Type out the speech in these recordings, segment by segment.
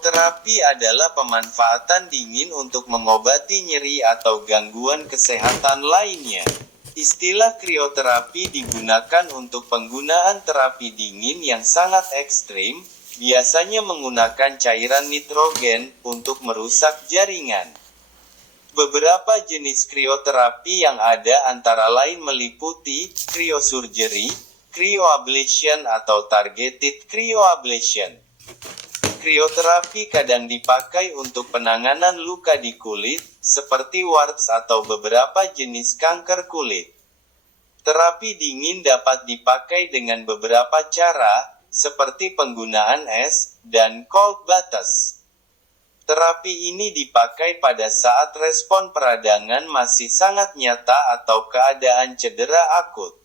Krioterapi adalah pemanfaatan dingin untuk mengobati nyeri atau gangguan kesehatan lainnya. Istilah krioterapi digunakan untuk penggunaan terapi dingin yang sangat ekstrim, biasanya menggunakan cairan nitrogen untuk merusak jaringan. Beberapa jenis krioterapi yang ada antara lain meliputi cryosurgery, cryoablation atau targeted cryoablation. Krioterapi kadang dipakai untuk penanganan luka di kulit, seperti warts atau beberapa jenis kanker kulit. Terapi dingin dapat dipakai dengan beberapa cara, seperti penggunaan es dan cold baths. Terapi ini dipakai pada saat respon peradangan masih sangat nyata atau keadaan cedera akut.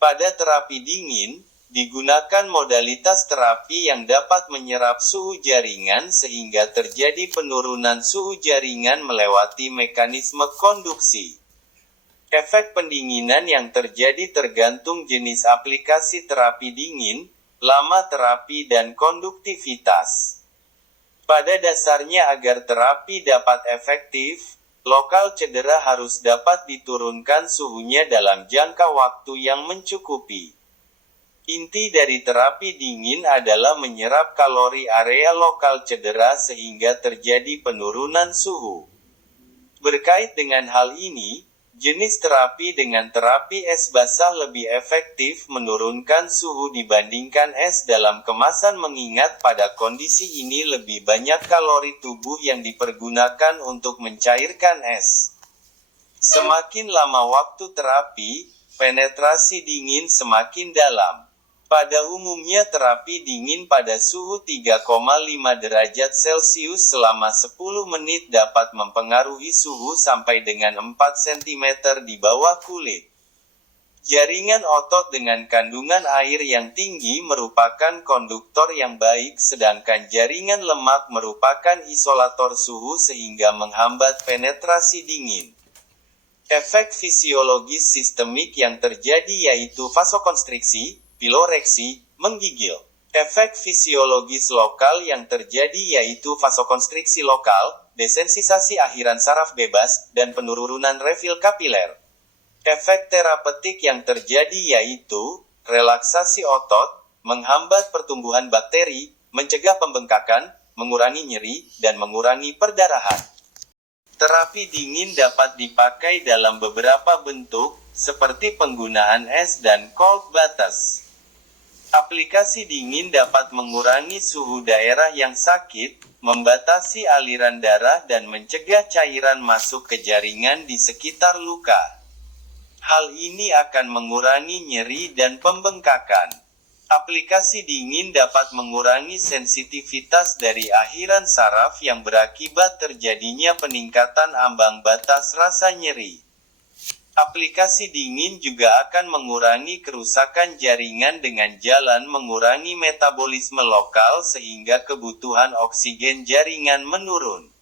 Pada terapi dingin, digunakan modalitas terapi yang dapat menyerap suhu jaringan sehingga terjadi penurunan suhu jaringan melewati mekanisme konduksi. Efek pendinginan yang terjadi tergantung jenis aplikasi terapi dingin, lama terapi dan konduktivitas. Pada dasarnya agar terapi dapat efektif, lokal cedera harus dapat diturunkan suhunya dalam jangka waktu yang mencukupi. Inti dari terapi dingin adalah menyerap kalori area lokal cedera sehingga terjadi penurunan suhu. Berkait dengan hal ini, jenis terapi dengan terapi es basah lebih efektif menurunkan suhu dibandingkan es dalam kemasan mengingat pada kondisi ini lebih banyak kalori tubuh yang dipergunakan untuk mencairkan es. Semakin lama waktu terapi, penetrasi dingin semakin dalam. Pada umumnya terapi dingin pada suhu 3,5 derajat Celcius selama 10 menit dapat mempengaruhi suhu sampai dengan 4 cm di bawah kulit. Jaringan otot dengan kandungan air yang tinggi merupakan konduktor yang baik sedangkan jaringan lemak merupakan isolator suhu sehingga menghambat penetrasi dingin. Efek fisiologis sistemik yang terjadi yaitu vasokonstriksi, piloreksi, menggigil. Efek fisiologis lokal yang terjadi yaitu vasokonstriksi lokal, desensisasi akhiran saraf bebas, dan penurunan refil kapiler. Efek terapeutik yang terjadi yaitu relaksasi otot, menghambat pertumbuhan bakteri, mencegah pembengkakan, mengurangi nyeri, dan mengurangi perdarahan. Terapi dingin dapat dipakai dalam beberapa bentuk, seperti penggunaan es dan cold baths. Aplikasi dingin dapat mengurangi suhu daerah yang sakit, membatasi aliran darah dan mencegah cairan masuk ke jaringan di sekitar luka. Hal ini akan mengurangi nyeri dan pembengkakan. Aplikasi dingin dapat mengurangi sensitivitas dari akhiran saraf yang berakibat terjadinya peningkatan ambang batas rasa nyeri. Aplikasi dingin juga akan mengurangi kerusakan jaringan dengan jalan mengurangi metabolisme lokal sehingga kebutuhan oksigen jaringan menurun.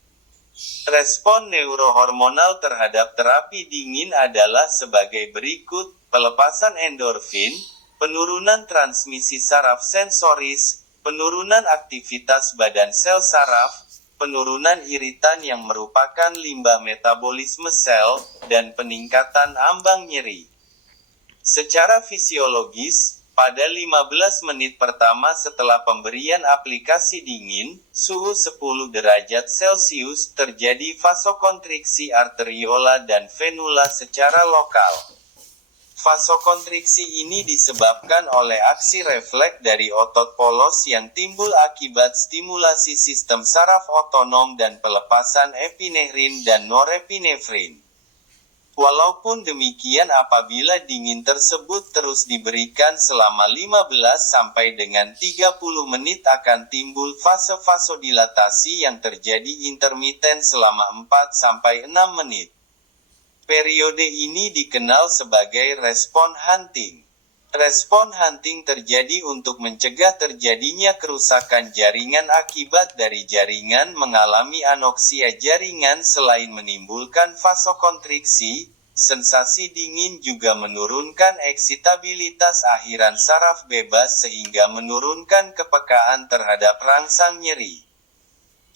Respon neurohormonal terhadap terapi dingin adalah sebagai berikut: pelepasan endorfin, penurunan transmisi saraf sensoris, penurunan aktivitas badan sel saraf, penurunan iritan yang merupakan limbah metabolisme sel, dan peningkatan ambang nyeri. Secara fisiologis, pada 15 menit pertama setelah pemberian aplikasi dingin, suhu 10 derajat Celcius, terjadi vasokontriksi arteriola dan venula secara lokal. Vasokontriksi ini disebabkan oleh aksi refleks dari otot polos yang timbul akibat stimulasi sistem saraf otonom dan pelepasan epinefrin dan norepinefrin. Walaupun demikian apabila dingin tersebut terus diberikan selama 15 sampai dengan 30 menit akan timbul fase vasodilatasi yang terjadi intermiten selama 4 sampai 6 menit. Periode ini dikenal sebagai respon hunting. Respon hunting terjadi untuk mencegah terjadinya kerusakan jaringan akibat dari jaringan mengalami anoksia jaringan. Selain menimbulkan vasokontriksi, sensasi dingin juga menurunkan eksitabilitas akhiran saraf bebas sehingga menurunkan kepekaan terhadap rangsang nyeri.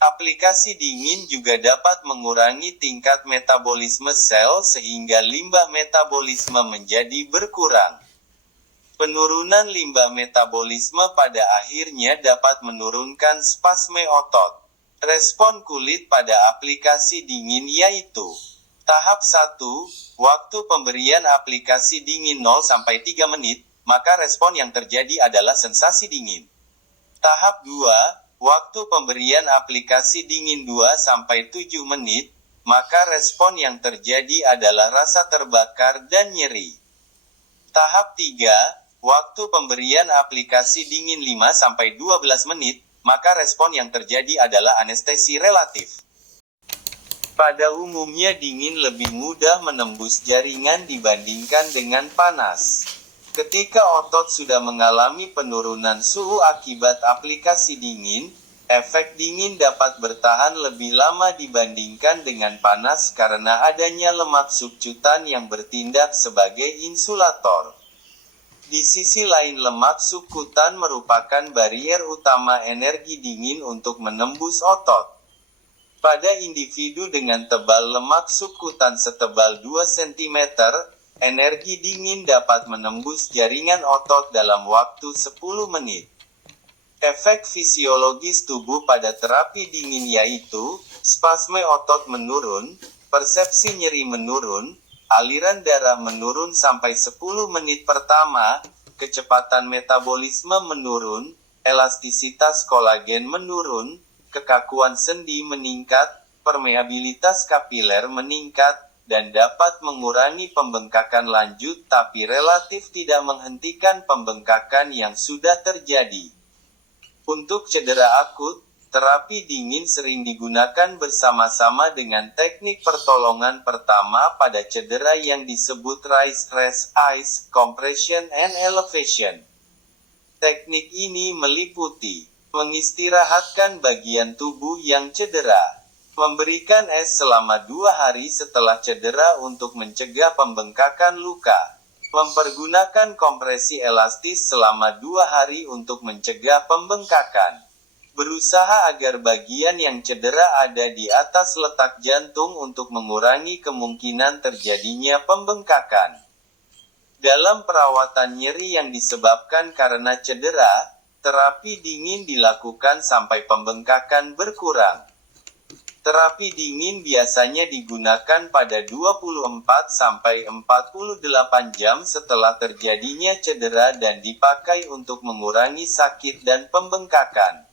Aplikasi dingin juga dapat mengurangi tingkat metabolisme sel sehingga limbah metabolisme menjadi berkurang. Penurunan limbah metabolisme pada akhirnya dapat menurunkan spasme otot. Respon kulit pada aplikasi dingin yaitu: tahap 1, waktu pemberian aplikasi dingin 0-3 menit, maka respon yang terjadi adalah sensasi dingin. Tahap 2, waktu pemberian aplikasi dingin 2-7 menit, maka respon yang terjadi adalah rasa terbakar dan nyeri. Tahap 3, waktu pemberian aplikasi dingin 5-12 menit, maka respon yang terjadi adalah anestesi relatif. Pada umumnya dingin lebih mudah menembus jaringan dibandingkan dengan panas. Ketika otot sudah mengalami penurunan suhu akibat aplikasi dingin, efek dingin dapat bertahan lebih lama dibandingkan dengan panas karena adanya lemak subcutan yang bertindak sebagai insulator. Di sisi lain, lemak subkutan merupakan barier utama energi dingin untuk menembus otot. Pada individu dengan tebal lemak subkutan setebal 2 cm, energi dingin dapat menembus jaringan otot dalam waktu 10 menit. Efek fisiologis tubuh pada terapi dingin yaitu: spasme otot menurun, persepsi nyeri menurun, aliran darah menurun sampai 10 menit pertama, kecepatan metabolisme menurun, elastisitas kolagen menurun, kekakuan sendi meningkat, permeabilitas kapiler meningkat, dan dapat mengurangi pembengkakan lanjut tapi relatif tidak menghentikan pembengkakan yang sudah terjadi. Untuk cedera akut, terapi dingin sering digunakan bersama-sama dengan teknik pertolongan pertama pada cedera yang disebut Rise, Rest, Ice, Compression and Elevation. Teknik ini meliputi mengistirahatkan bagian tubuh yang cedera, memberikan es selama 2 hari setelah cedera untuk mencegah pembengkakan luka, mempergunakan kompresi elastis selama 2 hari untuk mencegah pembengkakan, berusaha agar bagian yang cedera ada di atas letak jantung untuk mengurangi kemungkinan terjadinya pembengkakan. Dalam perawatan nyeri yang disebabkan karena cedera, terapi dingin dilakukan sampai pembengkakan berkurang. Terapi dingin biasanya digunakan pada 24-48 jam setelah terjadinya cedera dan dipakai untuk mengurangi sakit dan pembengkakan.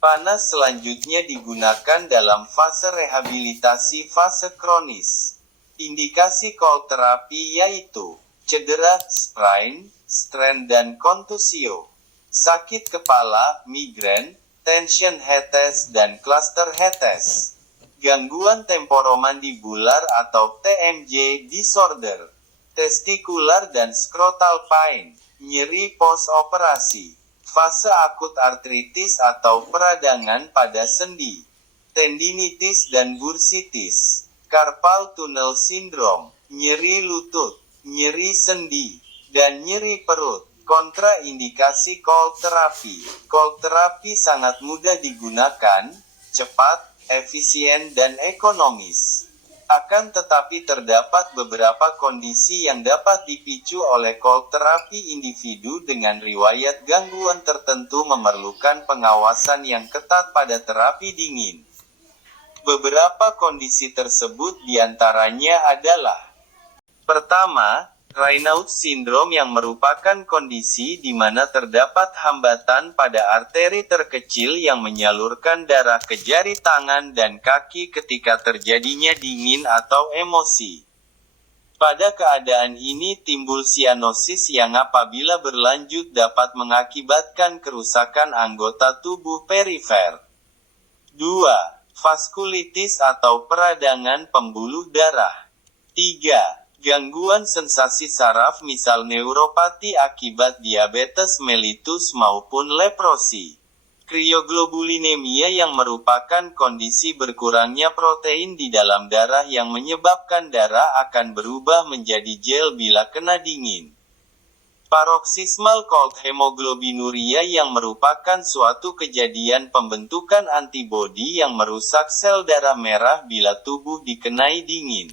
Panas selanjutnya digunakan dalam fase rehabilitasi fase kronis. Indikasi cold terapi yaitu cedera, sprain, strain dan kontusio, sakit kepala, migrain, tension headache dan cluster headache, gangguan temporomandibular atau TMJ disorder, testikular dan skrotal pain, nyeri post-operasi, fase akut artritis atau peradangan pada sendi, tendinitis dan bursitis, carpal tunnel syndrome, nyeri lutut, nyeri sendi, dan nyeri perut. Kontraindikasi cold therapy. Cold therapy sangat mudah digunakan, cepat, efisien dan ekonomis. Akan tetapi terdapat beberapa kondisi yang dapat dipicu oleh cold therapy. Individu dengan riwayat gangguan tertentu memerlukan pengawasan yang ketat pada terapi dingin. Beberapa kondisi tersebut diantaranya adalah: pertama, Raynaud syndrome yang merupakan kondisi di mana terdapat hambatan pada arteri terkecil yang menyalurkan darah ke jari tangan dan kaki ketika terjadinya dingin atau emosi. Pada keadaan ini timbul sianosis yang apabila berlanjut dapat mengakibatkan kerusakan anggota tubuh perifer. 2. Vaskulitis atau peradangan pembuluh darah. 3. Gangguan sensasi saraf misal neuropati akibat diabetes mellitus maupun leprosi. Krioglobulinemia yang merupakan kondisi berkurangnya protein di dalam darah yang menyebabkan darah akan berubah menjadi gel bila kena dingin. Paroxysmal cold hemoglobinuria yang merupakan suatu kejadian pembentukan antibodi yang merusak sel darah merah bila tubuh dikenai dingin.